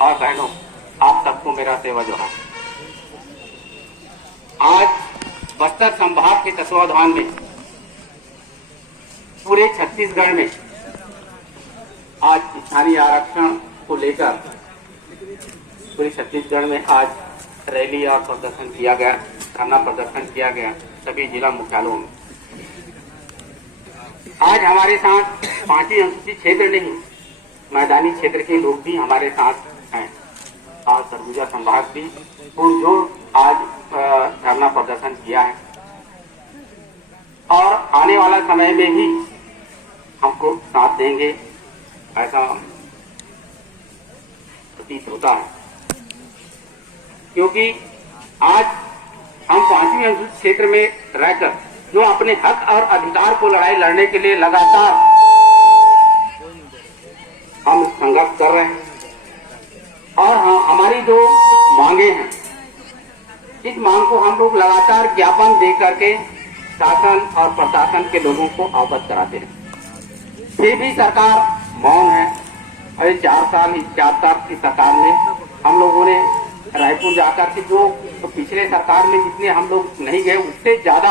और बहनों, आप सबको मेरा सेवा जोहार। आज बस्तर संभाग के तत्वाधान में पूरे छत्तीसगढ़ में आज स्थानीय आरक्षण को लेकर पूरे छत्तीसगढ़ में आज रैली और प्रदर्शन किया गया, धरना प्रदर्शन किया गया सभी जिला मुख्यालयों में। आज हमारे साथ पांचवी अनुसूचित क्षेत्र नहीं, मैदानी क्षेत्र के लोग भी हमारे साथ हैं और सरगुजा संभाग भी जो आज धरना प्रदर्शन किया है और आने वाला समय में भी हमको साथ देंगे ऐसा प्रतीत होता है, क्योंकि आज हम पांचवी अनुसूचित क्षेत्र में रहकर जो अपने हक और अधिकार को लड़ाई लड़ने के लिए लगातार हम संघर्ष कर रहे हैं और हमारी जो मांगे हैं, इस मांग को हम लोग लगातार ज्ञापन दे करके शासन और प्रशासन के लोगों को अवगत कराते हैं। फिर भी सरकार मौन है। अरे 4 साल की सरकार में हम लोगों ने रायपुर जाकर के जो पिछले सरकार में जितने हम लोग नहीं गए उससे ज्यादा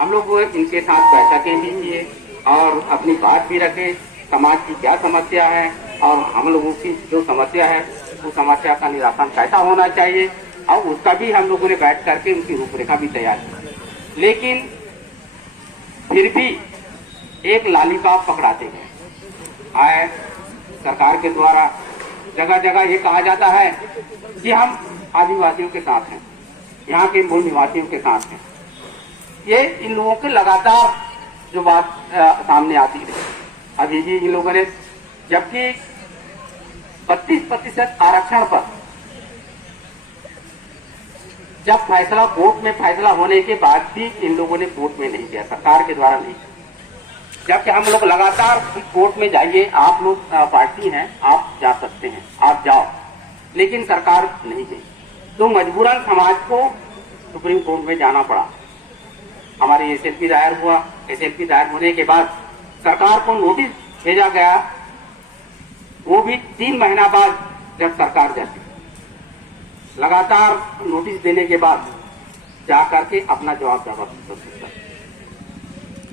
हम लोग इनके साथ बैठकें भी किए और अपनी बात भी रखे, समाज की क्या समस्या है और हम लोगों की जो समस्या है उस समस्या का निराकरण कैसा होना चाहिए और उसका भी हम लोगों ने बैठ करके उनकी रूपरेखा भी तैयार की। लेकिन फिर भी एक लॉलीपॉप पकड़ाते हैं। आए सरकार के द्वारा जगह जगह ये कहा जाता है कि हम आदिवासियों के साथ हैं, यहाँ के मूल निवासियों के साथ हैं। ये इन लोगों के लगातार जो बात सामने आती है। अभी भी इन लोगों ने, जबकि 32% आरक्षण पर जब फैसला कोर्ट में फैसला होने के बाद भी इन लोगों ने कोर्ट में नहीं किया, सरकार के द्वारा नहीं। जबकि हम लोग लगातार कोर्ट में जाइए, आप लोग पार्टी हैं, आप जा सकते हैं, आप जाओ, लेकिन सरकार नहीं गई। तो मजबूरन समाज को सुप्रीम कोर्ट में जाना पड़ा। हमारी एसएलपी दायर हुआ। एसएलपी दायर होने के बाद सरकार को नोटिस भेजा गया, वो भी 3 महीना बाद जब सरकार जाती, लगातार नोटिस देने के बाद जाकर के अपना जवाब दावा प्रस्तुत कर।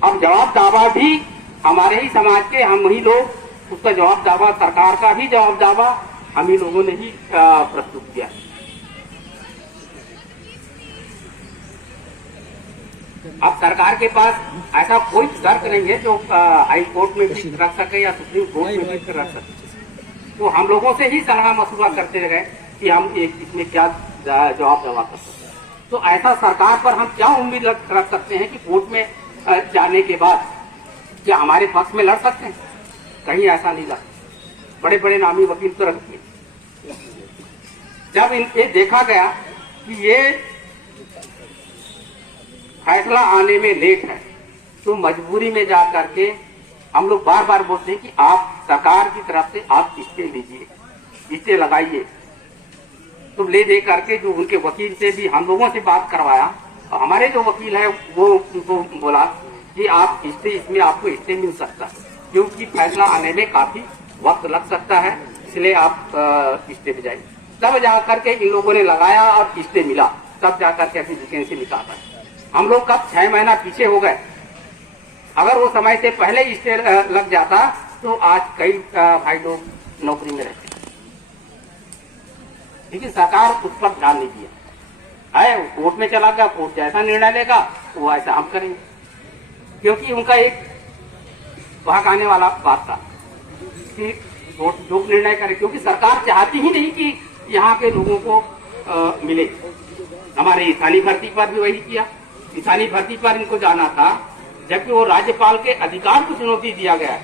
अब जवाब दावा भी हमारे ही समाज के हम ही लोग, उसका जवाब दावा, सरकार का भी जवाब दावा हम ही लोगों ने ही प्रस्तुत किया। अब सरकार के पास ऐसा कोई तर्क नहीं है जो हाई कोर्ट में भी रख सके या सुप्रीम कोर्ट में भी रख सके। तो हम लोगों से ही सलाह मशवरा करते रहे कि हम इसमें क्या जवाब दावा कर सकते हैं। तो ऐसा सरकार पर हम क्या उम्मीद रख सकते हैं कि कोर्ट में जाने के बाद क्या हमारे पक्ष में लड़ सकते हैं? कहीं ऐसा नहीं लड़। बड़े बड़े नामी वकील तो रखते। जब ये देखा गया कि ये फैसला आने में लेट है, तो मजबूरी में जा करके हम लोग बार बार बोलते हैं कि आप सरकार की तरफ से आप स्टे लीजिए, स्टे लगाइए। तो ले दे करके जो उनके वकील से भी हम लोगों से बात करवाया, और हमारे जो वकील है वो उनको बोला कि आप स्टे, इसमें आपको स्टे मिल सकता है, क्योंकि फैसला आने में काफी वक्त लग सकता है, इसलिए आप स्टे पे जाइए। तब जाकर के इन लोगों ने लगाया और स्टे मिला, तब जाकर के अपनी वैकेंसी निकाला। हम लोग कब 6 महीना पीछे हो गए। अगर वो समय से पहले स्टे लग जाता तो आज कई भाई लोग नौकरी में रहते, लेकिन सरकार उस पर ध्यान नहीं दिया है। कोर्ट में चला गया, कोर्ट जैसा निर्णय लेगा वो ऐसा हम करेंगे, क्योंकि उनका एक बहकाने वाला बात था कि कोर्ट जो निर्णय करे, क्योंकि सरकार चाहती ही नहीं कि यहाँ के लोगों को मिले। हमारे स्थानीय भर्ती पर भी वही किया। स्थानीय भर्ती पर इनको जाना था, जबकि वो राज्यपाल के अधिकार को चुनौती दिया गया।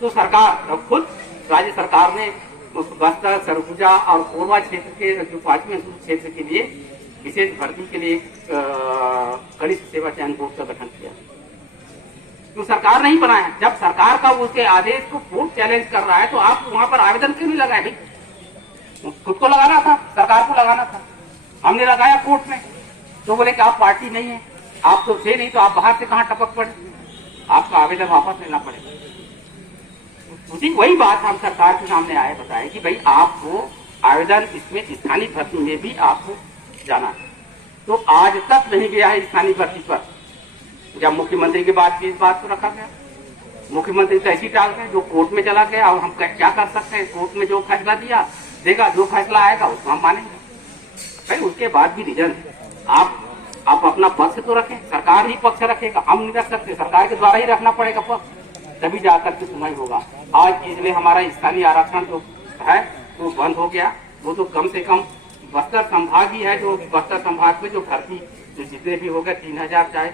तो सरकार खुद राज्य सरकार ने उस बस्तर, सरगुजा और कोरबा क्षेत्र के जो 5वीं अनुसूचित क्षेत्र के लिए विशेष भर्ती के लिए कनिष्ठ सेवा चयन बोर्ड का गठन किया। तो सरकार नहीं बनाया। जब सरकार का उसके आदेश को कोर्ट चैलेंज कर रहा है तो आप वहां पर आवेदन क्यों नहीं लगाए? भाई खुद को लगाना था, सरकार को लगाना था। हमने लगाया कोर्ट में, तो बोले कि आप पार्टी नहीं है, आप तो थे नहीं, तो आप बाहर से कहां टपक पड़े, आपका आवेदन वापस लेना पड़ेगा। उसी वही बात हम सरकार के सामने आए, बताए कि भाई आपको आवेदन इसमें स्थानीय भर्ती में भी आपको जाना है। तो आज तक नहीं गया है स्थानीय भर्ती पर। जब मुख्यमंत्री के बाद भी इस बात को रखा गया, मुख्यमंत्री तो ऐसी टाल गए, जो कोर्ट में चला गया। और हम क्या कर सकते हैं, कोर्ट में जो फैसला दिया देगा, जो फैसला आएगा उसको हम मानेंगे। भाई उसके बाद भी रीजन आप अपना पक्ष तो रखें, सरकार ही पक्ष रखेगा, हम नहीं रख सकते, सरकार के द्वारा ही रखना पड़ेगा पक्ष, तभी जाकर के सुनवाई होगा। आज इसलिए हमारा स्थानीय आरक्षण जो है वो बंद हो गया। वो तो कम से कम बस्तर संभाग ही है, जो बस्तर संभाग में जो भर्ती जो जितने भी हो गए 3000 चाहे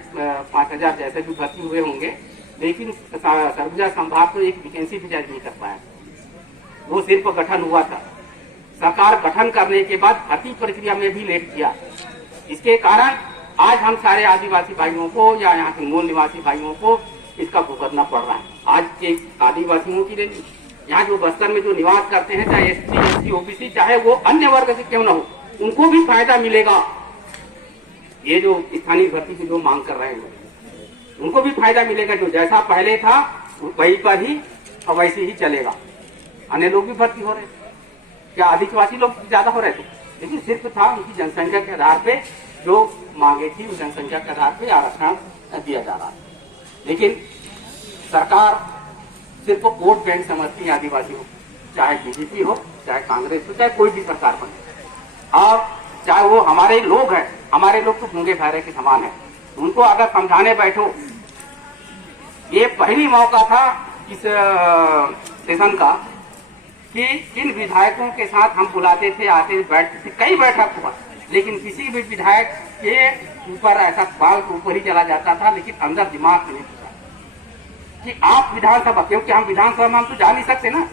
5000 जैसे भी भर्ती हुए होंगे, लेकिन सरगुजा संभाग को एक वैकेंसी भी जारी नहीं कर पाया। वो सिर्फ गठन हुआ था, सरकार गठन करने के बाद भर्ती प्रक्रिया में भी लेट किया। इसके कारण आज हम सारे आदिवासी भाइयों को या यहाँ के मूल निवासी भाइयों को इसका भुगतना पड़ रहा है। आज के आदिवासियों की नहीं, यहाँ जो बस्तर में जो निवास करते हैं, चाहे एसटी, एससी, ओबीसी, चाहे वो अन्य वर्ग से क्यों न हो, उनको भी फायदा मिलेगा। ये जो स्थानीय भर्ती की जो मांग कर रहे हैं उनको भी फायदा मिलेगा। जो जैसा पहले था वही पर ही और वैसे ही चलेगा। अन्य लोग भी भर्ती हो रहे, क्या आदिवासी लोग ज्यादा हो रहे थे, लेकिन सिर्फ था उनकी जनसंख्या के आधार पे जो मांगे थी, उस जनसंख्या के आधार पे आरक्षण दिया जा रहा है। लेकिन सरकार सिर्फ वोट बैंक समझती है आदिवासी हो, चाहे बीजेपी हो, चाहे कांग्रेस हो, चाहे कोई भी सरकार बने, और चाहे वो हमारे लोग हैं। हमारे लोग तो गूंगे बहरे के समान है। उनको अगर समझाने बैठो, ये पहली मौका था इस सेशन का कि इन विधायकों के साथ हम बुलाते थे, आते बैठते थे, कई बैठक हुआ, लेकिन किसी भी विधायक के ऊपर ऐसा बाल के ऊपर ही चला जाता था, लेकिन अंदर दिमाग में नहीं घुसा कि आप विधानसभा, क्योंकि हम विधानसभा में हम तो जा नहीं सकते ना,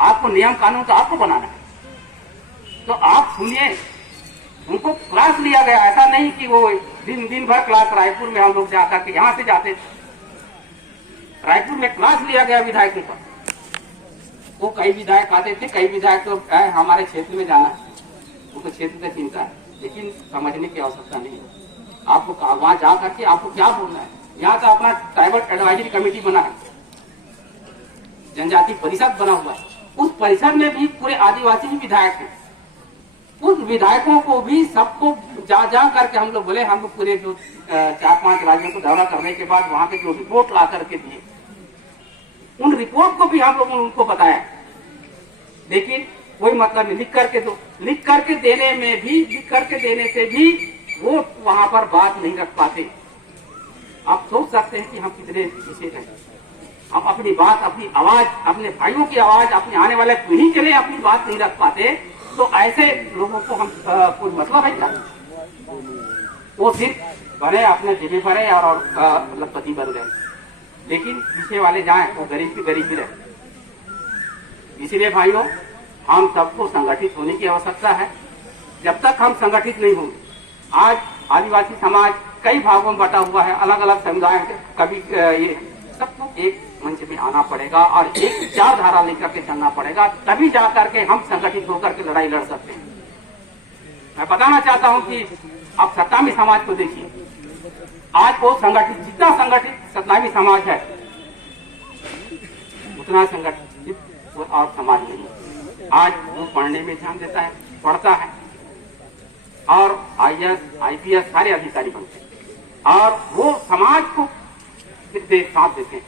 आपको नियम कानून तो आपको बनाना है, तो आप सुनिए। उनको क्लास लिया गया, ऐसा नहीं कि वो दिन भर क्लास रायपुर में हम लोग जाकर के यहाँ से जाते थे, रायपुर में क्लास लिया गया विधायकों का। वो कई विधायक आते थे, कई विधायक तो हमारे क्षेत्र में जाना है, उनको क्षेत्र से चिंता है, लेकिन समझने की आवश्यकता नहीं है। आपको वहां जा करके आपको क्या बोलना है। यहाँ का अपना ट्राइबल एडवाइजरी कमेटी बना है, जनजाति परिषद बना हुआ है, उस परिषद में भी पूरे आदिवासी ही विधायक हैं। उस विधायकों को भी सबको जा करके हम लोग बोले, हम लोग पूरे जो 4-5 राज्यों को दौरा करने के बाद वहां के जो रिपोर्ट ला करके दिए, उन रिपोर्ट को भी हम लोगों ने उनको बताया, लेकिन कोई मतलब नहीं। लिख करके देने से भी वो वहां पर बात नहीं रख पाते। आप सोच सकते हैं कि हम कितने पीछे हैं। हम अपनी बात, अपनी आवाज, अपने भाइयों की आवाज, अपने आने वाले पीढ़ी के लिए अपनी बात नहीं रख पाते, तो ऐसे लोगों को हम कोई मतलब है क्या? वो सिर्फ बने अपने जीवे भरे और लखपति बन गए, लेकिन पीछे वाले जाएं वो गरीब की गरीब ही रहे। इसीलिए भाइयों, हम सबको संगठित होने की आवश्यकता है। जब तक हम संगठित नहीं होंगे, आज आदिवासी समाज कई भागों में बटा हुआ है, अलग अलग समुदाय के, कभी ये सबको एक मंच में आना पड़ेगा और एक विचारधारा लेकर के चलना पड़ेगा, तभी जाकर के हम संगठित होकर के लड़ाई लड़ सकते हैं। मैं बताना चाहता हूं कि आप सत्तामी समाज को देखिए, आज वो संगठित, जितना संगठित सत्तामी समाज है उतना संगठित वो और समाज नहीं है। आज वो पढ़ने में ध्यान देता है, पढ़ता है, और IAS, IPS सारे अधिकारी बनते हैं, और वो समाज को साथ देते हैं।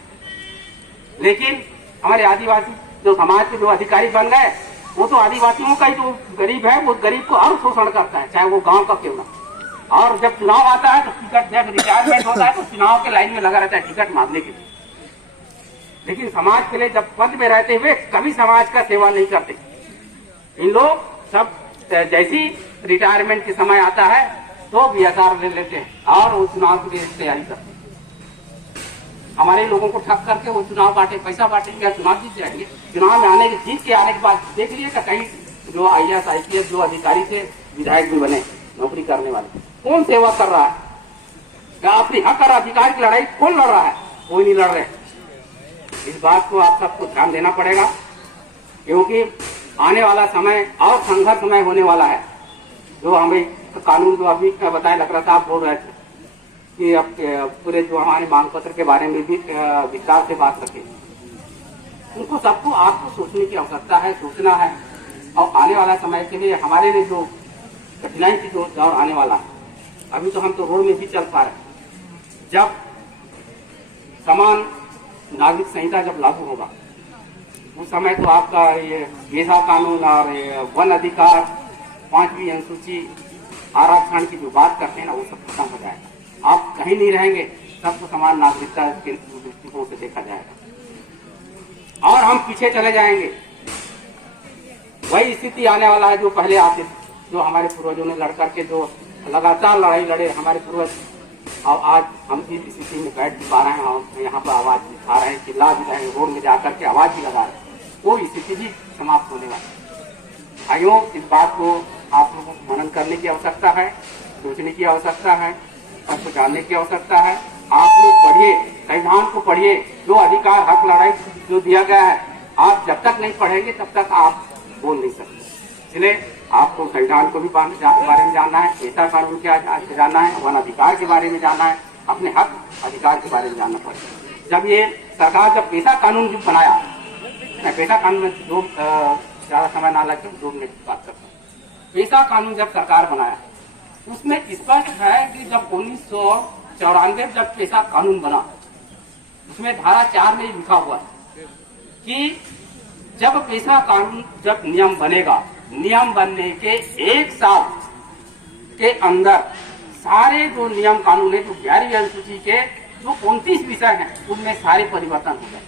लेकिन हमारे आदिवासी जो समाज के जो अधिकारी बन गए, वो तो आदिवासियों का ही जो गरीब है, वो गरीब को और शोषण करता है, चाहे वो गांव का क्यों ना। और जब चुनाव आता है तो टिकट, जब रिटायरमेंट होता है तो चुनाव के लाइन में लगा रहता है टिकट मांगने के लिए, लेकिन समाज के लिए जब पद में रहते हुए कभी समाज का सेवा नहीं करते। इन लोग सब जैसी रिटायरमेंट के समय आता है तो BSR ले लेते हैं और वो चुनाव के लिए तैयारी करते हैं। हमारे लोगों को ठग करके वो चुनाव बांटे, पैसा बांटेंगे, चुनाव जीत जाएंगे। चुनाव में आने के, जीत के आने के बाद देख लीजिएगा कई जो IAS, IPS जो अधिकारी थे, विधायक भी बने, नौकरी करने वाले, कौन सेवा कर रहा है? क्या अपनी हक और अधिकार की लड़ाई कौन लड़ रहा है? कोई नहीं लड़ रहे। इस बात को आप सबको ध्यान देना पड़ेगा, क्योंकि आने वाला समय और संघर्षमय होने वाला है। जो हमें कानून जो अभी बताए लकड़ा साहब बोल रहे थे कि अब पूरे जो हमारे मांग पत्र के बारे में भी विस्तार से बात रखें, उनको सबको आपको सोचने की आवश्यकता है, सोचना है और आने वाला समय के लिए हमारे लिए जो कठिनाई की जो दौर आने वाला है, अभी तो हम तो रोड में भी चल पा रहे हैं, जब समान नागरिक संहिता जब लागू होगा उस समय तो आपका ये पेशा कानून और वन अधिकार, 5वीं अनुसूची, आरक्षण की जो बात करते हैं ना, वो सब खत्म हो जाएगा। आप कहीं नहीं रहेंगे, सबको समान नागरिकता के दृष्टिकोण से देखा जाएगा और हम पीछे चले जाएंगे। वही स्थिति आने वाला है जो पहले आते थे, जो हमारे पूर्वजों ने लड़ करके जो लगातार लड़ाई लड़े हमारे पूर्वज, और आज हम इस स्थिति में बैठ भी पा रहे हैं, हम यहाँ पर आवाज दिखा रहे हैं, चिल्ला भी रहे हैं, रोड में जाकर के आवाज भी लगा रहे हैं, वो स्थिति भी समाप्त होने वाली है। भाइयों, इस बात को आप लोगों को मनन करने की आवश्यकता है, सोचने की आवश्यकता है, सबको जानने की आवश्यकता है। आप लोग पढ़िए, संविधान को पढ़िए, जो अधिकार, हक, लड़ाई जो दिया गया है, आप जब तक नहीं पढ़ेंगे तब तक आप बोल नहीं सकते। इसलिए आपको संविधान को भी बारे में जानना है, पेशा कानून के जानना है, वन अधिकार के बारे में जानना है, अपने हक अधिकार के बारे में जानना पड़ेगा। जब ये सरकार जब पेशा कानून जो बनाया, मैं पेशा कानून में जो ज्यादा समय ना लगे 2 मिनट की बात करता हूँ। पेशा कानून जब सरकार बनाया उसमें स्पष्ट है कि जब 1994 जब पेशा कानून बना, उसमें धारा 4 में लिखा हुआ है कि जब पेशा कानून जब नियम बनेगा, नियम बनने के 1 साल के अंदर सारे जो नियम कानून है, जो 11वीं अनुसूची के जो 29 विषय हैं, उनमें सारे परिवर्तन हो गए।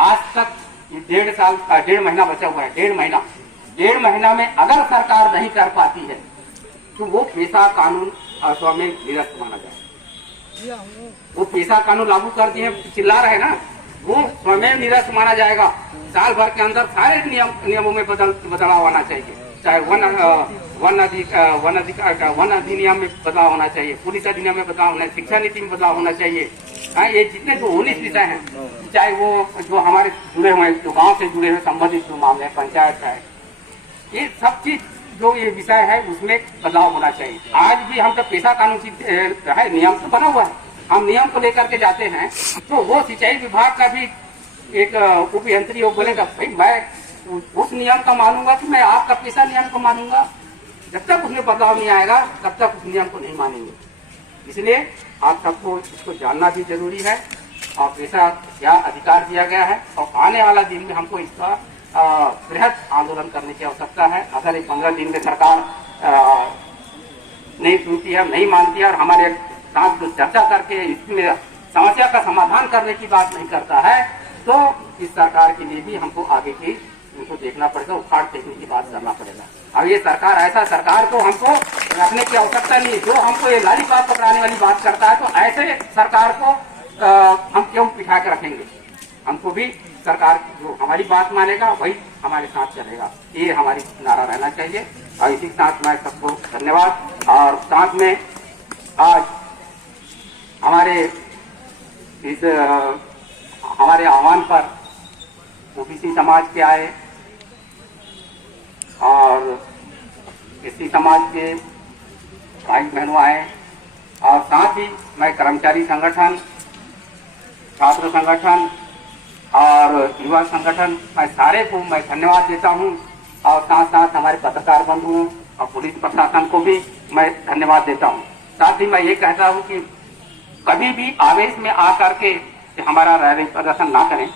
आज तक ये 1.5 महीना बचा हुआ है, 1.5 महीना में अगर सरकार नहीं कर पाती है तो वो पेशा कानून स्वयं निरस्त माना जाए। वो पेशा कानून लागू कर दिए, चिल्ला रहे ना, वो स्वयं निरस्त माना जाएगा। साल भर के अंदर सारे नियमों में बदलाव आना चाहिए, चाहे वन अधिनियम में बदलाव होना चाहिए, पुलिस अधिनियम में बदलाव होना चाहिए, शिक्षा नीति में बदलाव होना चाहिए। ये जितने जो 19 विषय हैं, चाहे वो जो हमारे जुड़े हुए हैं, जो गांव से जुड़े हुए संबंधित जो मामले हैं, पंचायत है, ये सब चीज जो ये विषय है उसमें बदलाव होना चाहिए। आज भी हम जब पेशा कानून है, नियम तो बना हुआ है, हम नियम को लेकर के जाते हैं, तो वो सिंचाई विभाग का भी एक उप यंत्री बोलेगा, भाई मैं उस नियम का मानूंगा कि मैं आपका पेशा नियम को मानूंगा। जब तक उसमें बदलाव नहीं आएगा तब तक उस नियम को नहीं मानेंगे। इसलिए आप सबको इसको जानना भी जरूरी है और पेशा क्या अधिकार दिया गया है, और आने वाला दिन में हमको इसका बृहद आंदोलन करने की आवश्यकता है। अगर ये 15 दिन में सरकार नहीं सुनती है, नहीं मानती है और हमारे साथ जो चर्चा करके इसमें समस्या का समाधान करने की बात नहीं करता है, तो इस सरकार के लिए भी हमको आगे की उनको देखना पड़ेगा, उखाड़ फेंकने की बात करना पड़ेगा। अब ये सरकार, ऐसा सरकार को हमको रखने की आवश्यकता नहीं है। जो हमको ये लाली बात पकड़ाने वाली बात करता है, तो ऐसे सरकार को हम क्यों पिठा के रखेंगे। हमको भी सरकार जो हमारी बात मानेगा वही हमारे साथ चलेगा, ये हमारी नारा रहना चाहिए। और इसी के साथ मैं सबको धन्यवाद, और साथ में आज हमारे आह्वान पर ओबीसी समाज के आए और एससी समाज के भाई बहनों आए, और साथ ही मैं कर्मचारी संगठन, छात्र संगठन और युवा संगठन, मैं सारे को मैं धन्यवाद देता हूं, और साथ साथ हमारे पत्रकार बंधुओं और पुलिस प्रशासन को भी मैं धन्यवाद देता हूं। साथ ही मैं ये कहता हूं कि कभी भी आवेश में आकर के हमारा रैली प्रदर्शन ना करें।